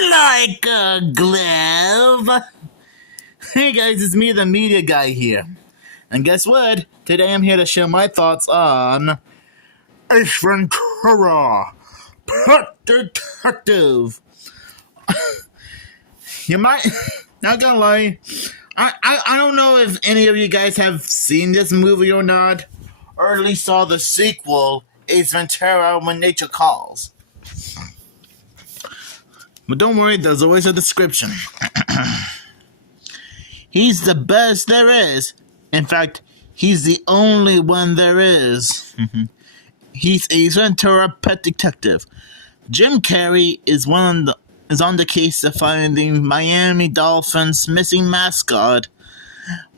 like a glove. Hey guys, it's me, the media guy here. And guess what? Today I'm here to share my thoughts on Ace Ventura Pet Detective. You might, not gonna lie, I don't know if any of you guys have seen this movie or not, or at least saw the sequel, Ace Ventura When Nature Calls. But don't worry, there's always a description. He's the best there is. In fact, he's the only one there is. He's Ace Ventura Pet Detective. Jim Carrey is on the case of finding Miami Dolphins' missing mascot,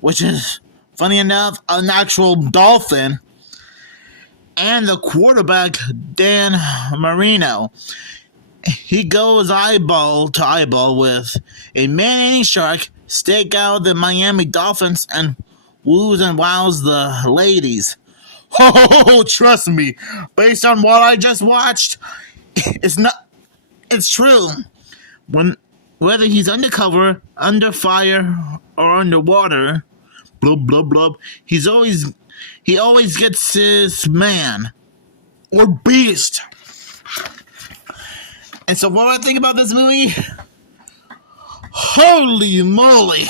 which is, funny enough, an actual dolphin, and the quarterback, Dan Marino. He goes eyeball to eyeball with a man-eating shark, stake out the Miami Dolphins, and woos and wows the ladies. Oh, trust me, based on what I just watched, it's true. Whether he's undercover, under fire, or underwater, blub blub blub, he always gets his man or beast. And so what do I think about this movie? Holy moly!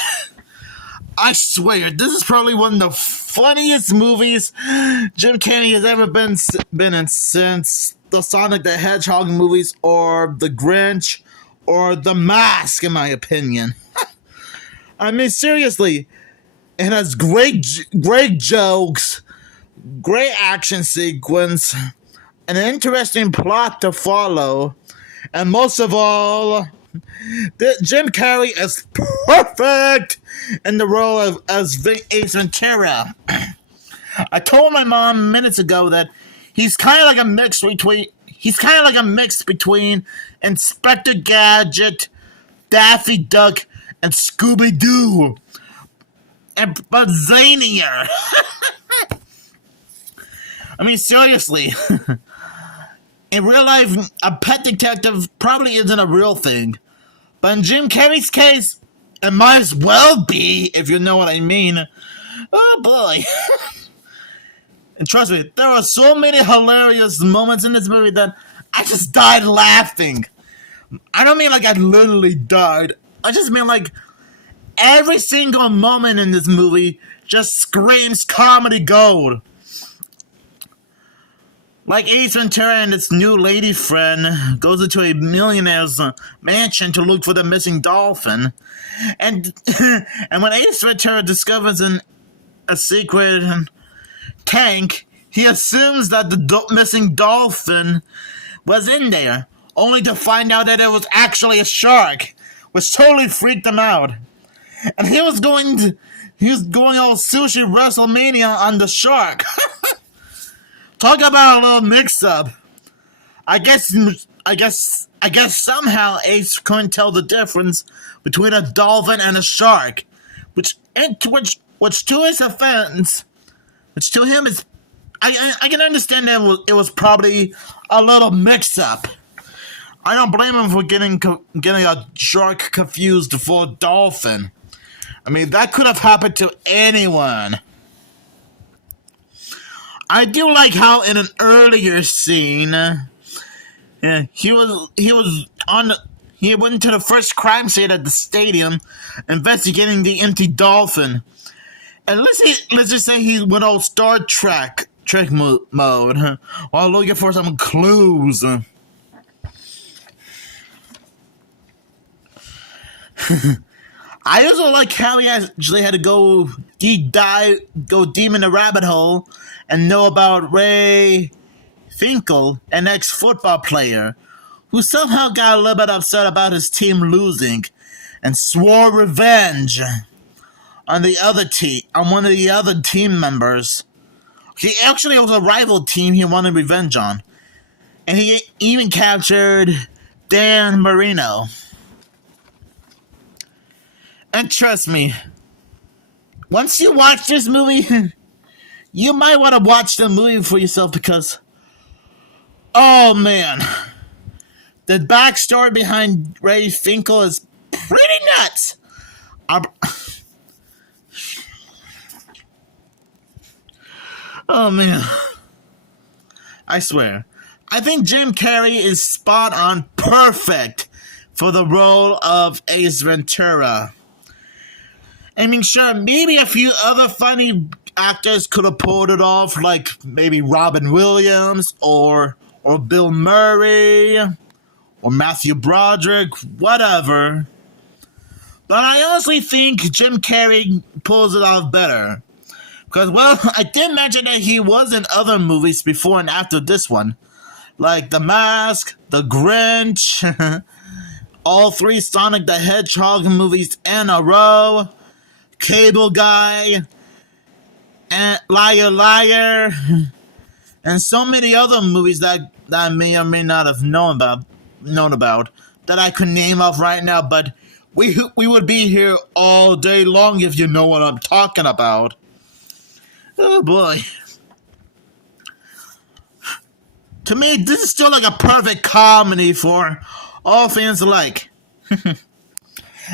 I swear, this is probably one of the funniest movies Jim Carrey has ever been in since the Sonic the Hedgehog movies, or The Grinch, or The Mask, in my opinion. I mean, seriously, it has great jokes, great action sequence, an interesting plot to follow, and most of all, Jim Carrey is perfect in the role of as Ace Ventura. I told my mom minutes ago that he's kind of like a mix between Inspector Gadget, Daffy Duck, and Scooby Doo, but zanier. I mean, seriously. In real life, a pet detective probably isn't a real thing. But in Jim Carrey's case, it might as well be, if you know what I mean. Oh boy. And trust me, there are so many hilarious moments in this movie that I just died laughing. I don't mean like I literally died. I just mean like every single moment in this movie just screams comedy gold. Like Ace Ventura and his new lady friend goes into a millionaire's mansion to look for the missing dolphin. And when Ace Ventura discovers a secret tank, he assumes that the missing dolphin was in there, only to find out that it was actually a shark, which totally freaked him out. And he was going all sushi WrestleMania on the shark. Talk about a little mix-up. I guess somehow Ace couldn't tell the difference between a dolphin and a shark, which to his offense, which to him is, I can understand that it was probably a little mix-up. I don't blame him for getting a shark confused for a dolphin. I mean, that could have happened to anyone. I do like how in an earlier scene, he went to the first crime scene at the stadium, investigating the empty dolphin. And let's just say he went all Star Trek mode while looking for some clues. I also like how he actually had to go deep in the rabbit hole and know about Ray Finkel, an ex-football player, who somehow got a little bit upset about his team losing and swore revenge on one of the other team members. He actually was a rival team he wanted revenge on. And he even captured Dan Marino. And trust me, once you watch this movie, you might want to watch the movie for yourself because, oh man, The backstory behind Ray Finkel is pretty nuts. I'm- oh man, I swear. I think Jim Carrey is spot on perfect for the role of Ace Ventura. I mean, sure, maybe a few other funny actors could have pulled it off, like maybe Robin Williams or Bill Murray or Matthew Broderick, whatever. But I honestly think Jim Carrey pulls it off better. Because, well, I did mention that he was in other movies before and after this one. Like The Mask, The Grinch, all three Sonic the Hedgehog movies in a row, Cable Guy, and Liar Liar, and so many other movies that I may or may not have known about that I could name off right now, but we would be here all day long if you know what I'm talking about. Oh boy. To me, this is still like a perfect comedy for all fans alike.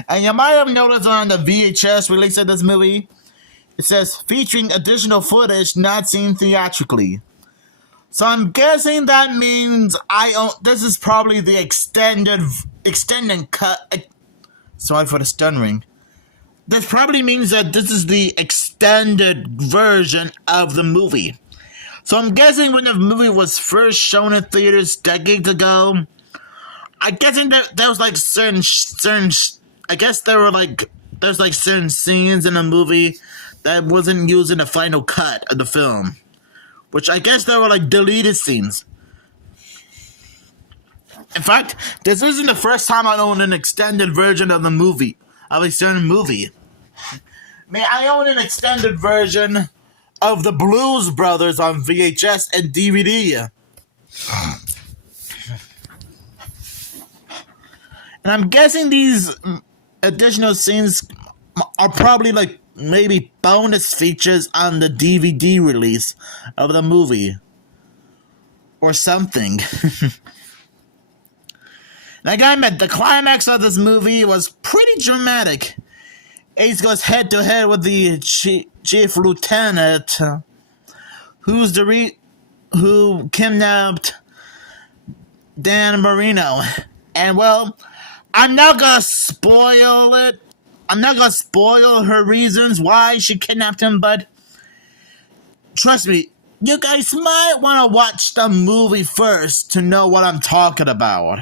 And you might have noticed on the VHS release of this movie, it says featuring additional footage not seen theatrically. So I'm guessing that means this is probably the extended cut. Sorry for the stuttering. This probably means that this is the extended version of the movie. So I'm guessing when the movie was first shown in theaters decades ago, I guessing that there was like certain I guess there's like certain scenes in the movie that wasn't used in the final cut of the film, which I guess they were like deleted scenes. In fact, this isn't the first time I own an extended version of a certain movie. I own an extended version of the Blues Brothers on VHS and DVD. And I'm guessing these additional scenes are probably like maybe bonus features on the DVD release of the movie. Or something. And I gotta admit, the climax of this movie was pretty dramatic. Ace goes head to head with the chief lieutenant, who kidnapped Dan Marino. And well, I'm not gonna spoil it. I'm not gonna spoil her reasons why she kidnapped him, but trust me, you guys might want to watch the movie first to know what I'm talking about.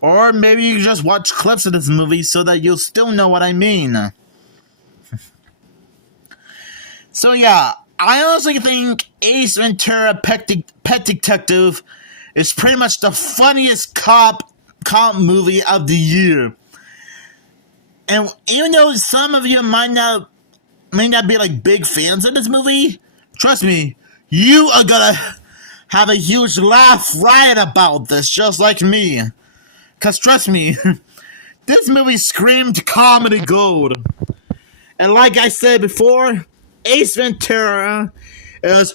Or maybe you just watch clips of this movie so that you'll still know what I mean. So yeah, I honestly think Ace Ventura Pet Detective is pretty much the funniest cop movie of the year. And even though some of you may not be like big fans of this movie, trust me, you are gonna have a huge laugh right about this, just like me. Cause trust me, this movie screamed comedy gold. And like I said before, Ace Ventura is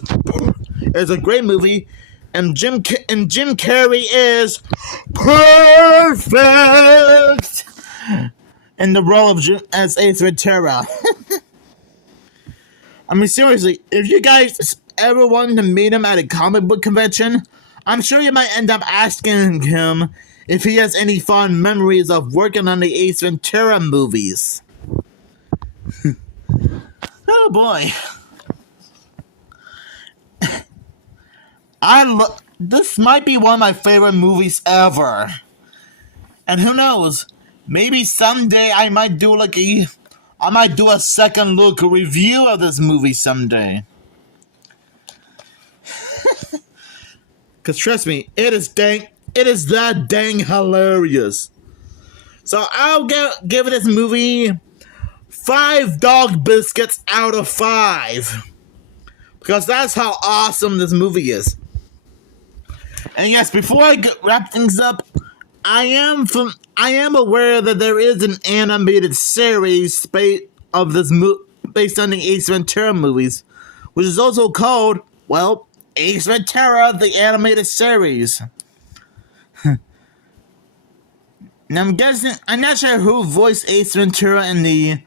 a great movie, and Jim Carrey is perfect in the role of as Ace Ventura. I mean, seriously, if you guys ever wanted to meet him at a comic book convention, I'm sure you might end up asking him if he has any fond memories of working on the Ace Ventura movies. Oh boy. This might be one of my favorite movies ever. And who knows, maybe someday I might do a second look review of this movie someday. Cause trust me, it is that dang hilarious. So I'll give this movie 5 dog biscuits out of 5. Because that's how awesome this movie is. And yes, before I wrap things up, I am aware that there is an animated series based on the Ace Ventura movies, which is also called, well, Ace Ventura, the animated series. And I'm not sure who voiced Ace Ventura in the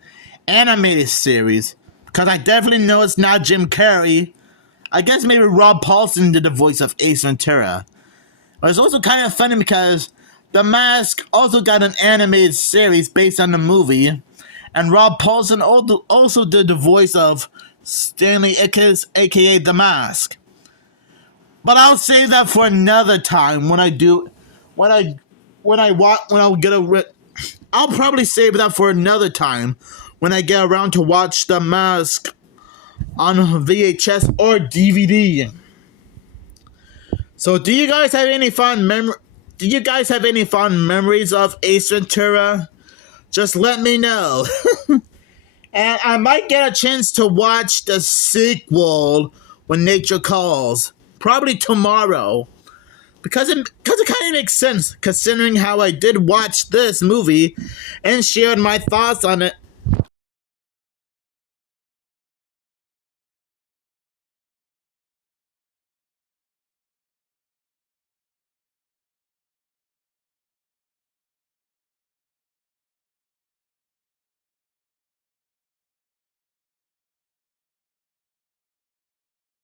animated series, because I definitely know it's not Jim Carrey. I guess maybe Rob Paulsen did the voice of Ace Ventura. But it's also kind of funny because The Mask also got an animated series based on the movie, and Rob Paulsen also did the voice of Stanley Ickus, aka The Mask. But I'll save that for another time I'll probably save that for another time when I get around to watch The Mask on VHS or DVD. So, do you guys have any fond memories of Ace Ventura? Just let me know. And I might get a chance to watch the sequel, When Nature Calls, probably tomorrow. Because it kind of makes sense, considering how I did watch this movie and shared my thoughts on it